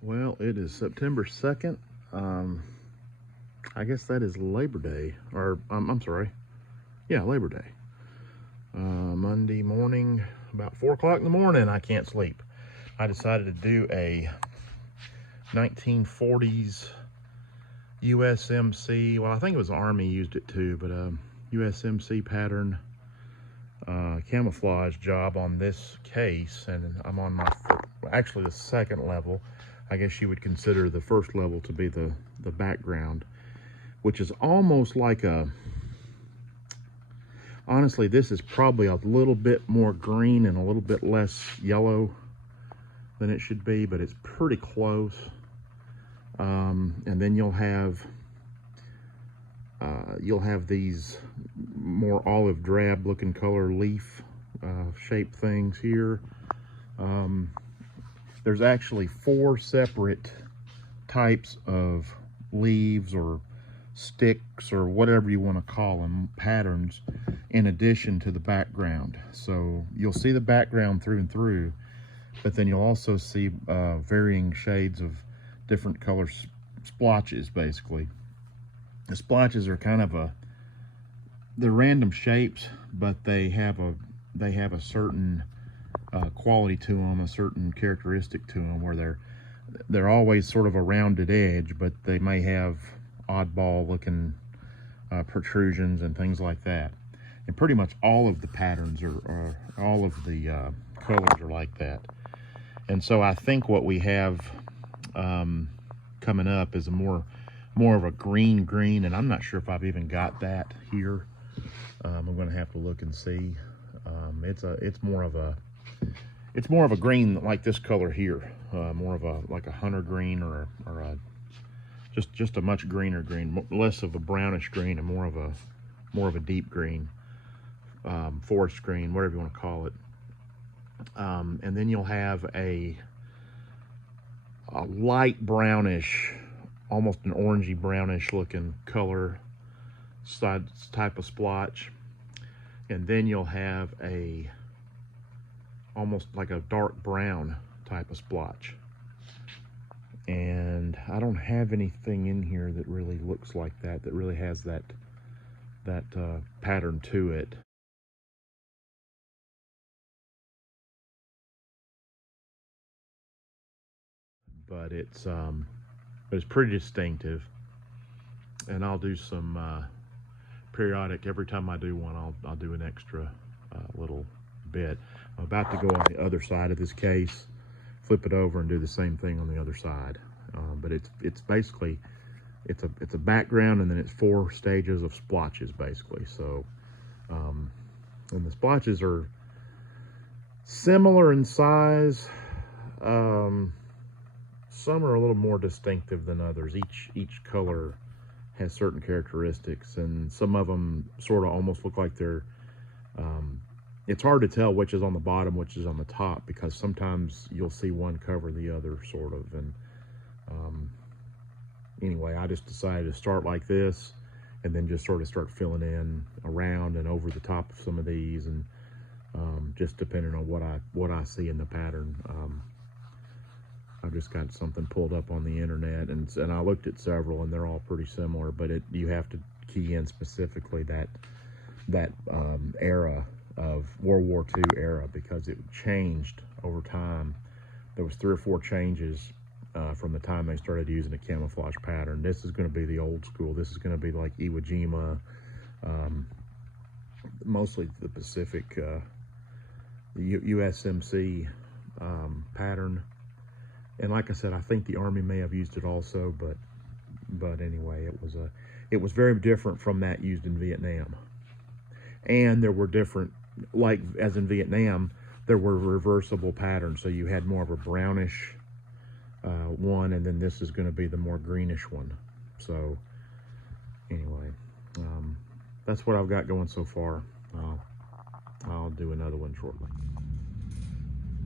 Well, it is September 2nd. I guess that is Labor Day, or I'm sorry. Yeah, Labor Day. Monday morning, about 4 o'clock in the morning, I can't sleep. I decided to do a 1940s USMC. Well, I think it was the Army used it too, but USMC pattern camouflage job on this case, and I'm on my actually the second level. I guess you would consider the first level to be the background, which is almost like a, honestly, this is probably a little bit more green and a little bit less yellow than it should be, but it's pretty close. And then you'll have these more olive drab looking color leaf shape things here. There's actually 4 separate types of leaves or sticks or whatever you want to call them, patterns, in addition to the background. So you'll see the background through and through, but then you'll also see varying shades of different color splotches. Basically, the splotches are kind of they're random shapes, but they have a certain quality to them, a certain characteristic to them, where they're always sort of a rounded edge, but they may have oddball looking protrusions and things like that. And pretty much all of the patterns are all of the colors are like that. And so I think what we have coming up is a more of a green, and I'm not sure if I've even got that here. I'm going to have to look and see. It's more of a green like this color here, more of a like a hunter green or a just a much greener green, less of a brownish green and more of a deep green, forest green, whatever you want to call it. And then you'll have a light brownish, almost an orangey brownish looking color type of splotch. And then you'll have a almost like a dark brown type of splotch. And I don't have anything in here that really looks like that really has that pattern to it. But it's pretty distinctive. And I'll do some periodic, every time I do one, I'll do an extra little bit. I'm about to go on the other side of this case, flip it over and do the same thing on the other side. But it's basically it's a background, and then it's 4 stages of splotches basically. So and the splotches are similar in size. Some are a little more distinctive than others. Each color has certain characteristics, and some of them sort of almost look like they're it's hard to tell which is on the bottom, which is on the top, because sometimes you'll see one cover the other sort of. And anyway, I just decided to start like this and then just sort of start filling in around and over the top of some of these, and just depending on what I see in the pattern. I've just got something pulled up on the internet, and I looked at several, and they're all pretty similar, but you have to key in specifically that era of World War II era, because it changed over time. There was 3 or 4 changes from the time they started using a camouflage pattern. This is going to be the old school. This is going to be like Iwo Jima, mostly the Pacific, the USMC pattern. And like I said, I think the Army may have used it also, but anyway, it was very different from that used in Vietnam. And there were different, like as in Vietnam, there were reversible patterns. So you had more of a brownish one, and then this is going to be the more greenish one. So anyway, that's what I've got going so far. I'll do another one shortly.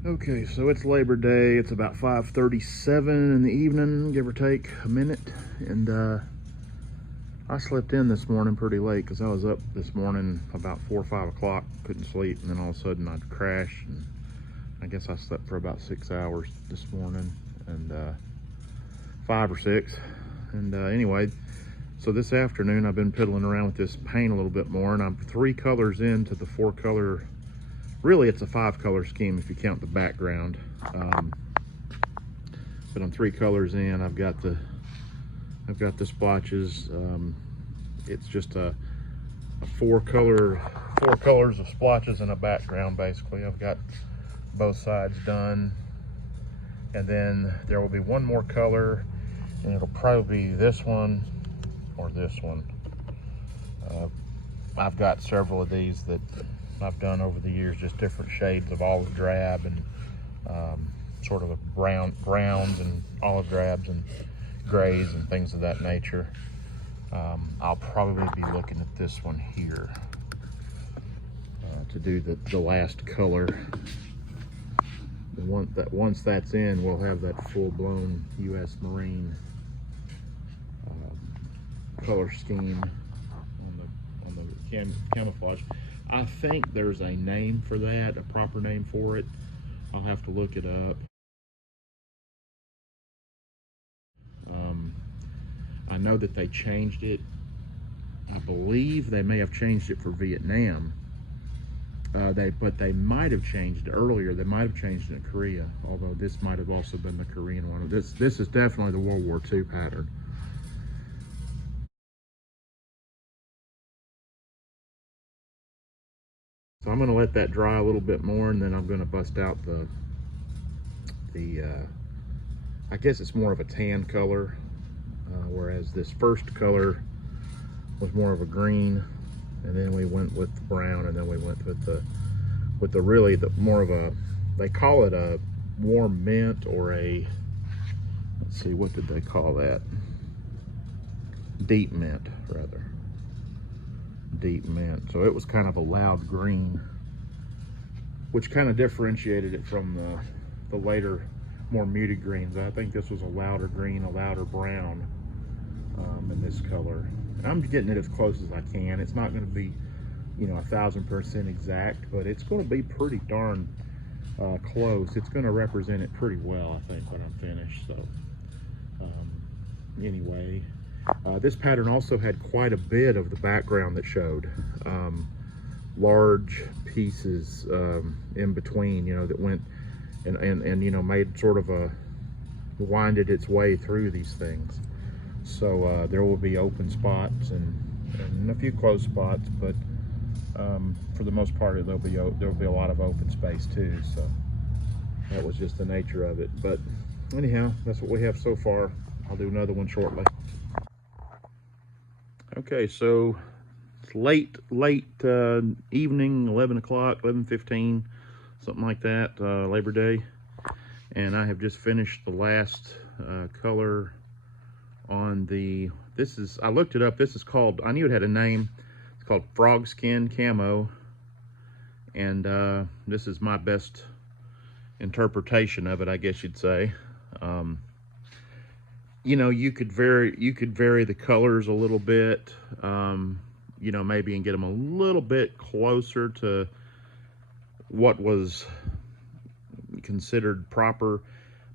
Okay, so it's Labor Day. It's about 5:37 in the evening, give or take a minute. And I slept in this morning pretty late because I was up this morning about 4 or 5 o'clock, couldn't sleep, and then all of a sudden I'd crash. And I guess I slept for about 6 hours this morning. And 5 or 6. And anyway, so this afternoon I've been piddling around with this paint a little bit more, and I'm 3 colors into the 4 color, really it's a 5 color scheme if you count the background. But I'm 3 colors in. I've got the splotches. It's just a 4 colors of splotches in a background. Basically, I've got both sides done, and then there will be one more color, and it'll probably be this one or this one. I've got several of these that I've done over the years, just different shades of olive drab and sort of a browns and olive drabs and grays and things of that nature. I'll probably be looking at this one here to do the last color. Once that's in, we'll have that full-blown U.S. Marine color scheme on the camouflage. I think there's a name for that, a proper name for it. I'll have to look it up. I know that they changed it. I believe they may have changed it for Vietnam. But they might have changed it earlier. They might have changed it in Korea, although this might have also been the Korean one. This is definitely the World War II pattern. So I'm going to let that dry a little bit more, and then I'm going to bust out the I guess it's more of a tan color, whereas this first color was more of a green, and then we went with the brown, and then we went with the really more of a, they call it a warm mint, or a, let's see, what did they call that? Deep mint, rather. Deep mint. So it was kind of a loud green, which kind of differentiated it from the later, more muted greens. I think this was a louder green, a louder brown in this color. And I'm getting it as close as I can. It's not going to be, 1,000% exact, but it's going to be pretty darn close. It's going to represent it pretty well, I think, when I'm finished. So anyway, this pattern also had quite a bit of the background that showed. Large pieces in between, that went and made sort of winded its way through these things. So there will be open spots and a few closed spots, but for the most part there'll be a lot of open space too. So that was just the nature of it. But anyhow, that's what we have so far. I'll do another one shortly. Okay, so it's late evening, 11 o'clock, 11:15, something like that, Labor Day, and I have just finished the last color on I looked it up. This is called, I knew it had a name. It's called Frogskin Camo, and this is my best interpretation of it, I guess you'd say. You could vary the colors a little bit, maybe, and get them a little bit closer to what was considered proper.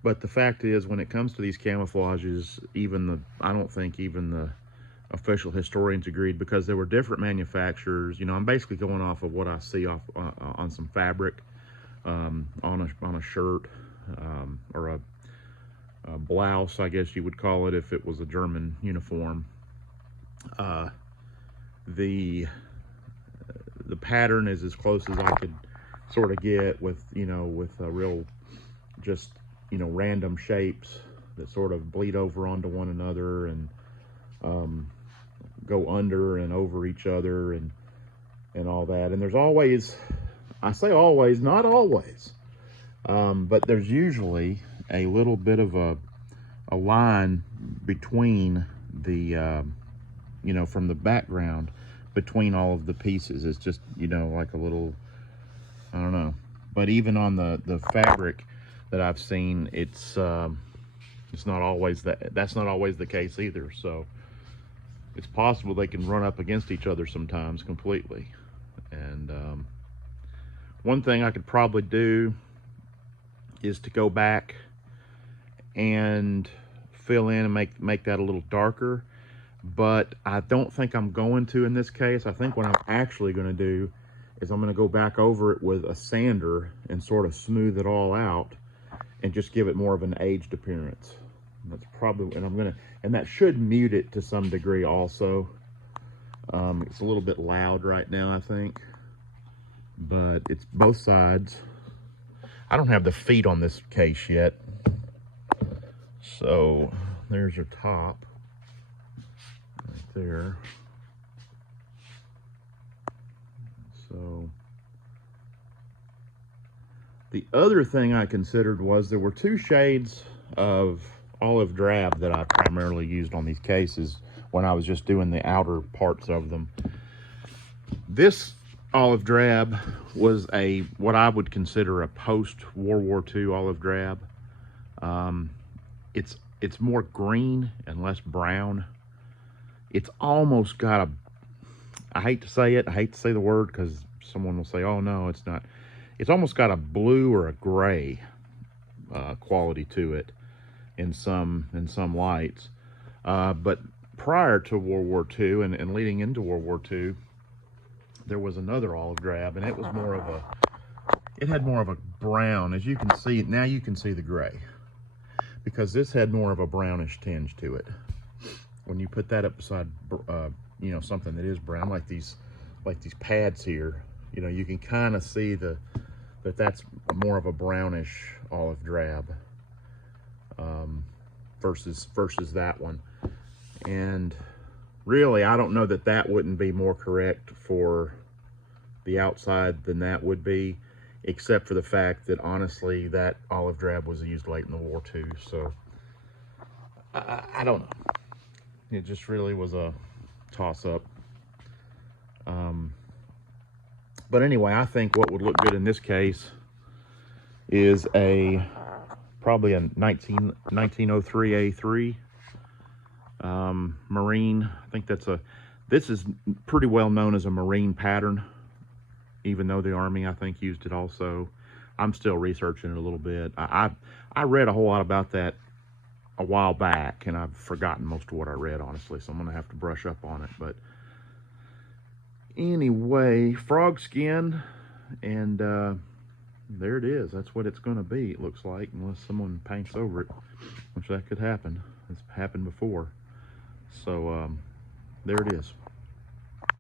But the fact is, when it comes to these camouflages, I don't think even the official historians agreed, because there were different manufacturers. I'm basically going off of what I see on some fabric, on a shirt, or a blouse, I guess you would call it if it was a German uniform. The pattern is as close as I could sort of get with a real just random shapes that sort of bleed over onto one another and go under and over each other and all that. And there's always, I say always, not always, but there's usually a little bit of a line between the from the background between all of the pieces. It's just like a little, I don't know. But even on the fabric that I've seen, it's not always that's not always the case either. So it's possible they can run up against each other sometimes completely. And one thing I could probably do is to go back and fill in and make that a little darker, but I don't think I'm going to in this case. I think what I'm actually going to do is I'm going to go back over it with a sander and sort of smooth it all out and just give it more of an aged appearance. And that's probably, and that should mute it to some degree also. It's a little bit loud right now, I think, but it's both sides. I don't have the feet on this case yet. So there's your top right there. So the other thing I considered was there were two shades of olive drab that I primarily used on these cases when I was just doing the outer parts of them. This olive drab was what I would consider a post-World War II olive drab. It's more green and less brown. It's almost got I hate to say it, I hate to say the word because someone will say, oh no, it's not. It's almost got a blue or a gray quality to it in some lights. But prior to World War II and leading into World War II, there was another olive drab, and it was it had more of a brown. As you can see, now you can see the gray, because this had more of a brownish tinge to it. When you put that up beside, you know, something that is brown, like these pads here, you know, you can kind of see that's more of a brownish olive drab versus that one. And really, I don't know that wouldn't be more correct for the outside than that would be, except for the fact that honestly that olive drab was used late in the war too. So I don't know. It just really was a toss-up. But anyway, I think what would look good in this case is probably a 1903 A3 Marine. I think this is pretty well known as a Marine pattern, even though the Army, I think, used it also. I'm still researching it a little bit. I read a whole lot about that a while back, and I've forgotten most of what I read, honestly, so I'm gonna have to brush up on it. But anyway, Frogskin, and there it is. That's what it's gonna be, it looks like, unless someone paints over it, which that could happen. It's happened before. So there it is.